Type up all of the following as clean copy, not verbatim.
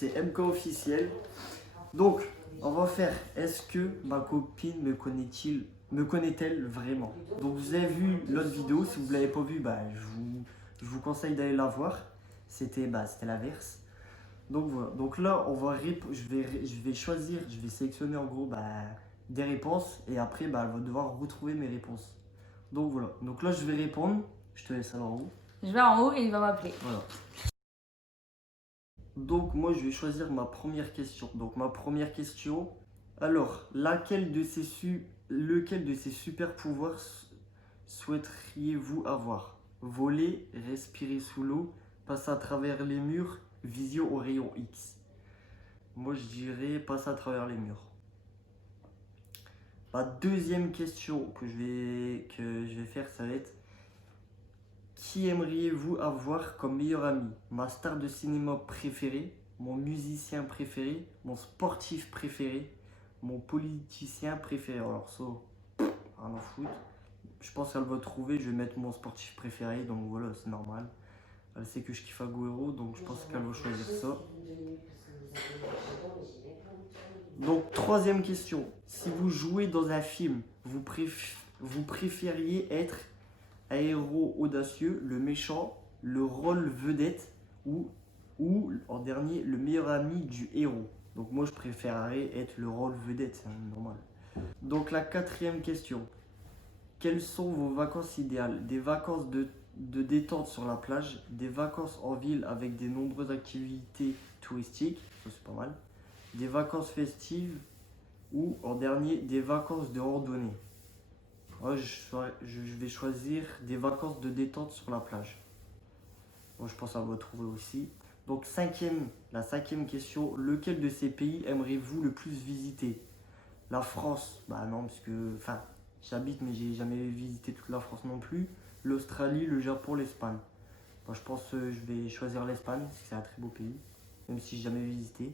c'est MK officiel. Donc, on va faire, est-ce que ma copine me connaît-elle vraiment? Donc, vous avez vu l'autre vidéo, si vous ne l'avez pas vue, je vous conseille d'aller la voir. C'était l'inverse. Donc voilà, donc là, je vais choisir, je vais sélectionner en gros des réponses et après, elle va devoir retrouver mes réponses. Donc voilà, donc là, je vais répondre, je te laisse aller en haut. Je vais en haut et il va m'appeler. Voilà. Donc moi je vais choisir ma première question. Donc ma première question. Alors, lequel de ces super pouvoirs souhaiteriez-vous avoir? Voler, respirer sous l'eau, passer à travers les murs, vision au rayon X. Moi je dirais passer à travers les murs. La deuxième question que je vais faire, ça va être: qui aimeriez-vous avoir comme meilleur ami? Ma star de cinéma préférée, mon musicien préféré, mon sportif préféré, mon politicien préféré. Alors ça, rien à foutre. Je pense qu'elle va trouver, je vais mettre mon sportif préféré, donc voilà, c'est normal. Elle sait que je kiffe Agüero, donc je pense qu'elle va choisir ça. Donc, troisième question. Si vous jouez dans un film, vous préfériez être un héros audacieux, le méchant, le rôle vedette ou en dernier, le meilleur ami du héros? Donc moi je préférerais être le rôle vedette, c'est normal. Donc la quatrième question. Quelles sont vos vacances idéales? Des vacances de détente sur la plage, des vacances en ville avec de nombreuses activités touristiques, ça c'est pas mal, des vacances festives ou en dernier, des vacances de randonnée? Moi, je vais choisir des vacances de détente sur la plage. Moi, je pense à vous trouver aussi. Donc, la cinquième question. Lequel de ces pays aimeriez-vous le plus visiter? La France? Bah non, parce que... Enfin, j'habite, mais j'ai jamais visité toute la France non plus. L'Australie, le Japon, l'Espagne. Moi, je pense que je vais choisir l'Espagne, parce que c'est un très beau pays, même si j'ai jamais visité.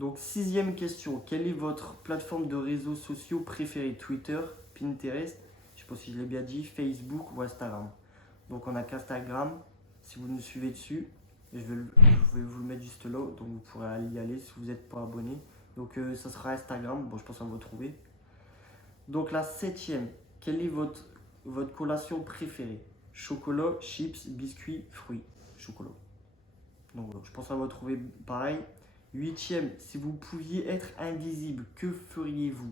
Donc, sixième question. Quelle est votre plateforme de réseaux sociaux préférée? Twitter, Pinterest, je sais pas si je l'ai bien dit, Facebook ou Instagram. Donc, on a qu'Instagram. Si vous nous suivez dessus, je vais vous le mettre juste là. Donc, vous pourrez y aller si vous n'êtes pas abonné. Donc, ça sera Instagram. Bon, je pense qu'on va trouver. Donc, la septième. Quelle est votre collation préférée? Chocolat, chips, biscuits, fruits. Chocolat. Donc, voilà, je pense qu'on va trouver pareil. Huitième, si vous pouviez être invisible, que feriez-vous?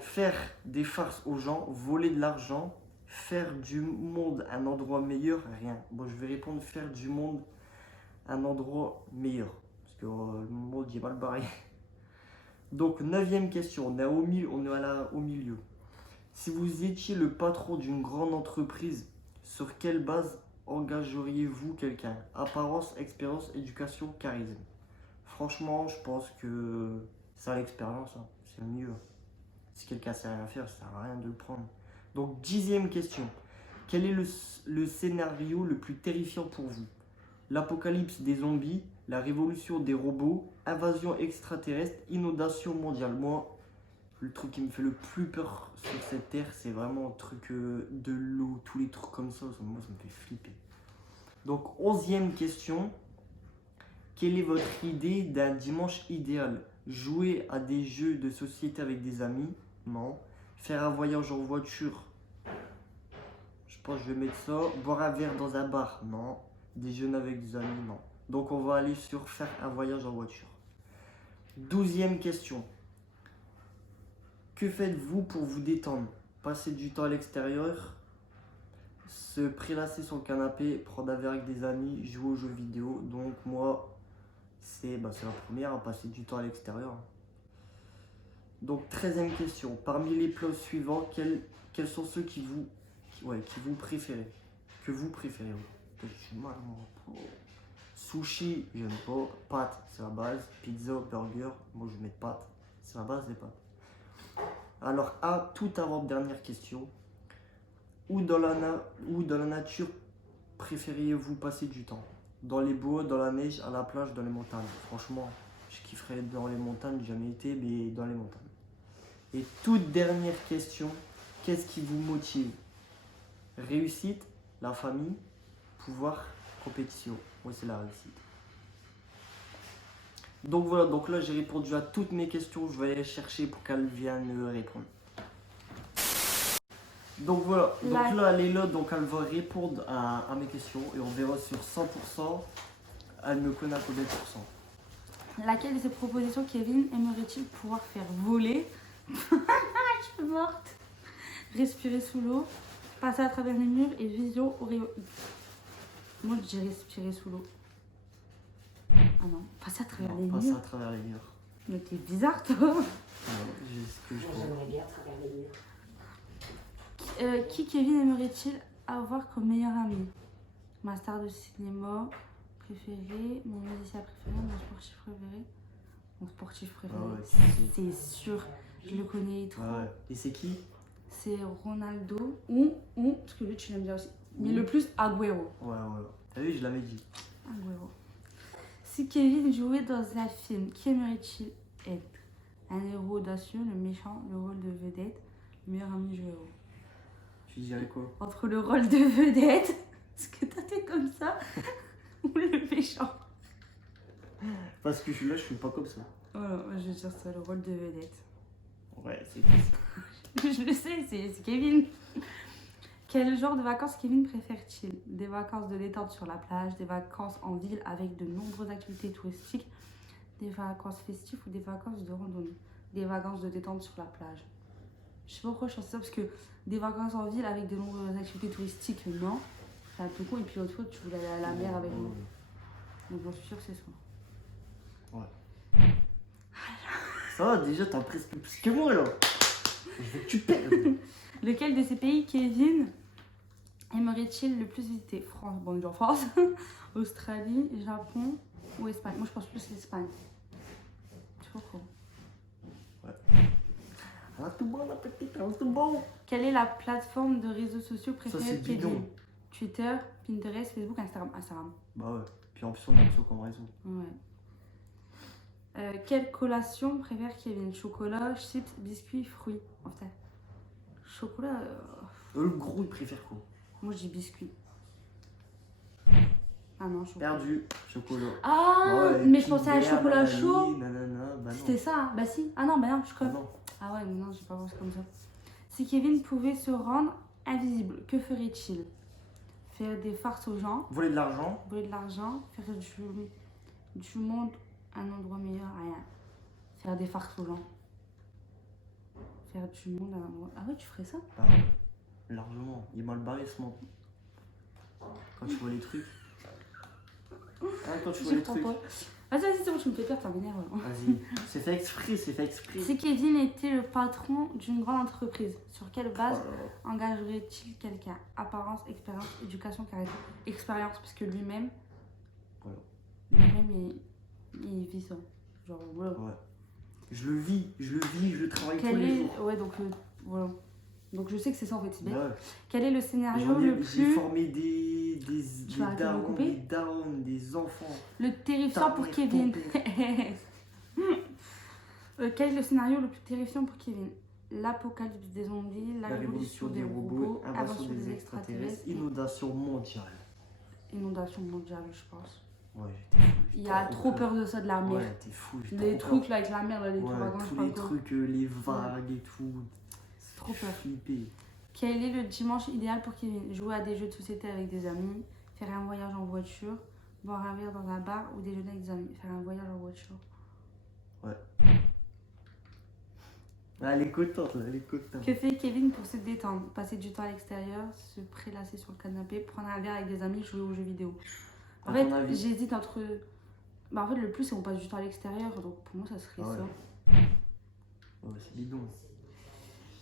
Faire des farces aux gens, voler de l'argent, faire du monde un endroit meilleur, rien. Bon, je vais répondre faire du monde un endroit meilleur, parce que le monde est mal barré. Donc, neuvième question, on est au milieu. Si vous étiez le patron d'une grande entreprise, sur quelle base engageriez-vous quelqu'un? Apparence, expérience, éducation, charisme. Franchement, je pense que ça l'expérience, hein. C'est le mieux. Si quelqu'un sait rien faire, ça sert à rien de le prendre. Donc, dixième question. Quel est le scénario le plus terrifiant pour vous? L'apocalypse des zombies, la révolution des robots, invasion extraterrestre, inondation mondiale. Moi, le truc qui me fait le plus peur sur cette terre, c'est vraiment un truc de l'eau, tous les trucs comme ça. Moi, ça me fait flipper. Donc, onzième question. Quelle est votre idée d'un dimanche idéal? Jouer à des jeux de société avec des amis? Non. Faire un voyage en voiture? Je pense que je vais mettre ça. Boire un verre dans un bar? Non. Déjeuner avec des amis? Non. Donc on va aller sur faire un voyage en voiture. Douzième question. Que faites-vous pour vous détendre? Passer du temps à l'extérieur? Se prélasser sur le canapé? Prendre un verre avec des amis? Jouer aux jeux vidéo? Donc moi... c'est la première, à passer du temps à l'extérieur. Donc, 13e question. Parmi les plats suivants, quels sont ceux qui vous préférez? Que vous préférez? Je suis mal, moi. Sushi, j'aime pas. Pâtes, c'est la base. Pizza, burger, moi je vais mettre pâtes. C'est la base des pâtes. Alors, toute avant-dernière question. Où dans la nature préfériez-vous passer du temps? Dans les bois, dans la neige, à la plage, dans les montagnes? Franchement, je kifferais dans les montagnes, j'ai jamais été, mais dans les montagnes. Et toute dernière question, qu'est-ce qui vous motive? Réussite, la famille, pouvoir, compétition. Moi, c'est la réussite. Donc voilà, donc là j'ai répondu à toutes mes questions. Je vais aller chercher pour qu'elle vienne répondre. Donc voilà, donc là elle est là, donc elle va répondre à mes questions et on verra sur 100%, elle me connaît à combien de pourcents. Laquelle de ces propositions Kevin aimerait-il pouvoir faire voler? Je suis morte. Respirer sous l'eau, passer à travers les murs et vision Oreo X. Moi je dis respirer sous l'eau. Ah non, passer à travers les Passer murs. à travers les murs. Mais t'es bizarre toi. J'ai ce que je Moi, pense. j'aimerais bien travers les murs. Qui Kevin aimerait-il avoir comme meilleur ami? Ma star de cinéma préférée, mon musicien préféré, mon sportif préféré. Mon sportif préféré, Ah ouais, c'est sûr, je le connais trop. Ouais. Et c'est qui? C'est Ronaldo ou, parce que lui tu l'aimes bien aussi, mais le plus Agüero. Ouais. T'as vu, je l'avais dit. Agüero. Si Kevin jouait dans un film, qui aimerait-il être? Un héros audacieux, le méchant, le rôle de vedette, le meilleur ami du héros. Tu dirais quoi? Entre le rôle de vedette, ce que t'as fait comme ça, ou le méchant. Parce que je suis là, je suis pas comme ça. Voilà, moi je vais dire ça, le rôle de vedette. Ouais, c'est qui ça? Je le sais, c'est Kevin. Quel genre de vacances Kevin préfère-t-il? Des vacances de détente sur la plage, des vacances en ville avec de nombreuses activités touristiques, des vacances festives ou des vacances de randonnée? Des vacances de détente sur la plage. Je sais pas pourquoi je pense ça, parce que des vacances en ville avec de nombreuses activités touristiques, non. C'est un peu con, et puis l'autre fois, tu voulais aller à la mer avec moi. Donc j'en suis sûre que c'est ça. Ça va, déjà, t'as presque plus que moi là. Je veux que tu perdes. Lequel de ces pays Kevin aimerait-il le plus visiter? France, bon, genre France, Australie, Japon ou Espagne? Moi je pense plus l'Espagne. Je sais pas pourquoi. Ah, tout bon, la petite, ah, tout bon. Quelle est la plateforme de réseaux sociaux Ça, préférée c'est de Kevin? bidon. Twitter, Pinterest, Facebook, Instagram. Instagram. Bah ouais. Puis en plus, on a ça comme raison. Ouais. Quelle collation préfère Kevin? Chocolat, chips, biscuits, fruits. En fait, chocolat. Le gros, il préfère quoi? Moi je dis biscuits. Ah non, chocolat. Perdu, chocolat. Ah, Ouais, mais je pensais à un Kinder, chocolat nanani, chaud. nanana, bah non. C'était ça, hein. Bah si. Ah non, bah non, je Ah crois. non. Ah ouais, mais non, j'ai pas pensé comme ça. Si Kevin pouvait se rendre invisible, que ferait-il? Faire des farces aux gens, Voler de l'argent. voler de l'argent, faire du monde un endroit meilleur, rien. Faire des farces aux gens. Faire du monde un endroit. Ah ouais, tu ferais ça? Bah ouais. Largement. Il est mal barré ce monde. Quand tu vois les trucs. Hein, quand tu vois J'y les crois trucs. pas. Vas-y, c'est bon, tu me fais peur, ça m'énerve. Vas-y. C'est fait exprès, c'est fait exprès. Si Kevin était le patron d'une grande entreprise, sur quelle base Oh là là. engagerait-il quelqu'un? Apparence, expérience, éducation, caractère. Expérience, parce que lui-même, Voilà. il vit ça. Genre, voilà. Ouais. Je le vis, je le travaille tous Quel les est... jours. Ouais, donc, voilà. Donc, je sais que c'est ça en fait, c'est bête. Ouais. Quel est le scénario J'en ai- le J'ai plus... formé des Tu vas arrêter de me couper darons, des enfants. Le terrifiant pour Ta mère, Kevin. ton Quel est le scénario le plus terrifiant pour Kevin? L'apocalypse des zombies, la révolution des robots, invasion des extraterrestres, inondation mondiale. inondation mondiale, je pense. Ouais, j'étais fou. Il y a trop peur de ça, de la mer. Ouais, t'es fou. j'ai Les trop trucs peur. là avec la mer, là, les Ouais, touragans, je sais tous pas les quoi. trucs, les vagues et tout. Trop peur. Flippé. Quel est le dimanche idéal pour Kevin? Jouer à des jeux de société avec des amis, faire un voyage en voiture, boire un verre dans un bar ou déjeuner avec des amis. Faire un voyage en voiture. Ah, elle est contente, là, elle est contente. Que fait Kevin pour se détendre? Passer du temps à l'extérieur, se prélasser sur le canapé, prendre un verre avec des amis, jouer aux jeux vidéo. En À fait, ton avis? j'hésite entre... Bah en fait, le plus, c'est qu'on passe du temps à l'extérieur, donc pour moi, ça serait Ah ouais. ça. Ouais, c'est bidon.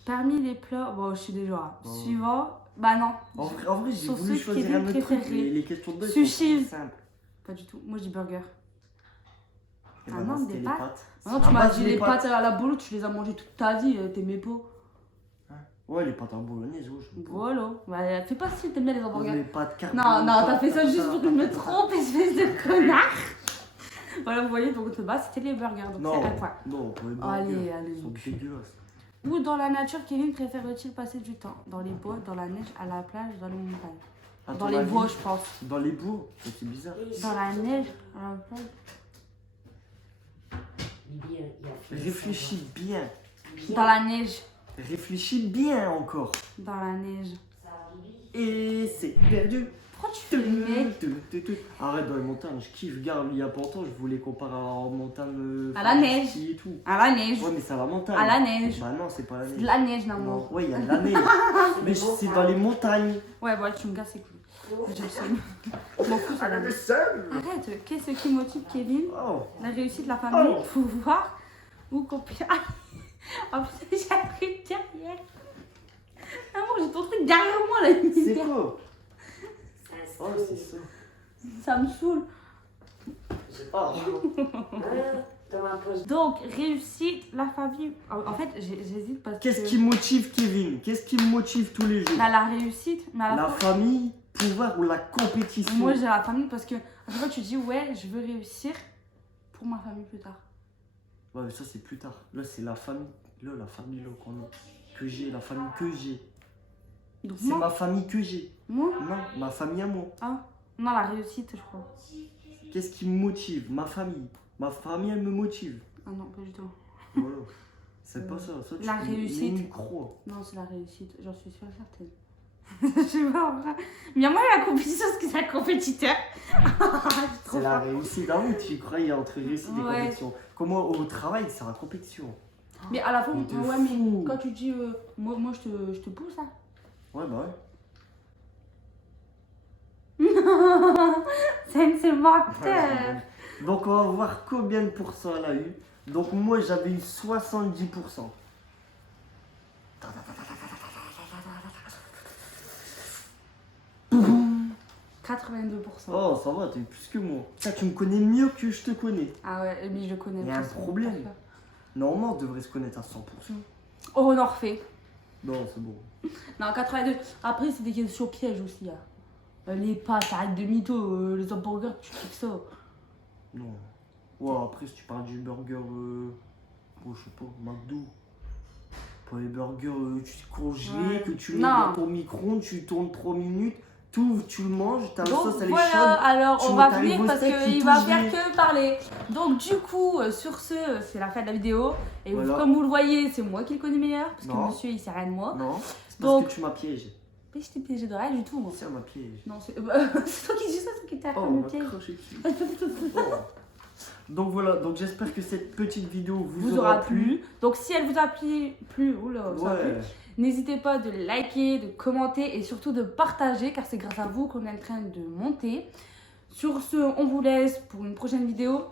Parmi les plats... Bon, je suis déjà... Oh. Suivant... Bah non. En vrai, j'ai Sur voulu ceux choisir Kevin un autre truc, préférait. mais les questions de base Sushi. sont simples. Pas du tout. Moi, je dis burger. Et Ah maintenant, non, c'était des les pâtes. pâtes. Maintenant, À tu m'as base dit des les pâtes à la bolo, tu les as mangées toute ta vie, t'aimais pas. Ouais, les pâtes en bolognaise, ouais, je Voilà. Bah, fais pas si t'aimes bien les hamburgers. Les pâtes carbo. Non, t'as fait ça juste pour que je me trompe, espèce de connard. Voilà, vous voyez, donc de base, c'était les burgers, donc Non, c'est un point. non, pour les Allez, burgers, allez. ils sont dégueulasses. Où dans la nature, Kevin préfère-t-il passer du temps? Dans les bois, dans la neige, à la plage, dans les montagnes? À Dans ton les avis, bois, je pense. Dans les bois, c'est bizarre. Dans la neige, à la plage. Réfléchis bien. Dans la neige. Réfléchis bien encore. Dans la neige. Et c'est perdu. Pourquoi tu fais le mec? Arrête dans les montagnes, je kiffe. Regarde, il y a pas longtemps, je voulais comparer en montagne. À la neige. Et tout. À la neige. Ouais, mais c'est à la montagne. À la neige. Bah non, c'est pas la C'est neige. de la neige, Non, maman. ouais, il y a de la neige. Mais c'est dans les montagnes. Ouais, voilà, tu me casses les couilles. Je le sais. Je m'en fous, ça va. Arrête, qu'est-ce qui motive Kevin? Oh. La réussite de la famille, Oh. pouvoir ou compétence. En plus, j'ai un truc derrière. Maman, j'ai ton truc derrière moi là. C'est quoi? Oh, c'est ça. Ça me saoule. Oh. Donc, réussite, la famille. En fait, j'hésite parce que. Qu'est-ce qui motive Kevin? Qu'est-ce qui me motive tous les jours? Bah, la réussite, mais à la La fois. famille, pouvoir ou la compétition? Moi, j'ai la famille parce que. À chaque fois, tu dis, ouais, je veux réussir pour ma famille plus tard. Ouais, mais ça c'est plus tard. Là, c'est la famille. Là, la famille là, que j'ai, la famille que j'ai. Donc, C'est moi, ma famille que j'ai. moi. Non, ma famille à moi. Ah, non, la réussite, je crois. Qu'est-ce qui me motive? Ma famille. Ma famille, elle me motive. Ah non, pas du tout. Voilà. C'est pas ça. Ça, tu La peux réussite. y croire. Non, c'est la réussite, j'en suis sûre et certaine. Je sais pas, en vrai. Mais moi, la compétition, parce que c'est un compétiteur. C'est la réussite. Ah oui, tu croyais entre réussite et Ouais. compétition. Comment au travail, c'est la compétition. Mais à la fin, Mais de ouais, fou. mais quand tu dis, moi je te pousse, hein. Ouais, bah ouais. C'est menteur. Donc, on va voir combien de pourcents elle a eu. Donc, moi, j'avais eu 70%. 82%. Oh, ça va, t'es plus que moi. Ça, tu me connais mieux que je te connais. Ah ouais, mais je le connais Il y a un pas, son problème. parfum. Normalement, on devrait se connaître à 100%. Oh, on en refait. Non, c'est bon. Non, 82. Après, c'est des questions pièges aussi. Hein. Les pâtes, arrête de mytho, les hamburgers, tu kiffes ça. Non. Ouais, après, si tu parles du burger, oh, je sais pas, McDo. Pour les burgers congelés, Ouais. que tu mets Non. dans ton micro-ondes, tu tournes 3 minutes, tout, tu le manges, ta Donc sauce, elle est voilà, chaude. alors tu on va t'arrives finir au parce steak, tu qu'il va touches faire des- que parler. Donc du coup, sur ce, c'est la fin de la vidéo. Et Voilà. comme vous le voyez, c'est moi qui le connais meilleur. Parce que Non. monsieur, il sait rien de moi. Non, c'est parce Donc- que tu m'as piégé. Mais je t'ai piégé de rien du tout, moi. Ça m'a piégé. Non, c'est c'est toi qui dis ça, c'est toi qui t'as Oh, fait on me m'a piéger. craché dessus. Oh. Donc voilà, donc j'espère que cette petite vidéo Vous aura plu. Donc si elle vous a plu, oula, ça a plu. Ouais. N'hésitez pas de liker, de commenter et surtout de partager car c'est grâce à vous qu'on est en train de monter. Sur ce, on vous laisse pour une prochaine vidéo.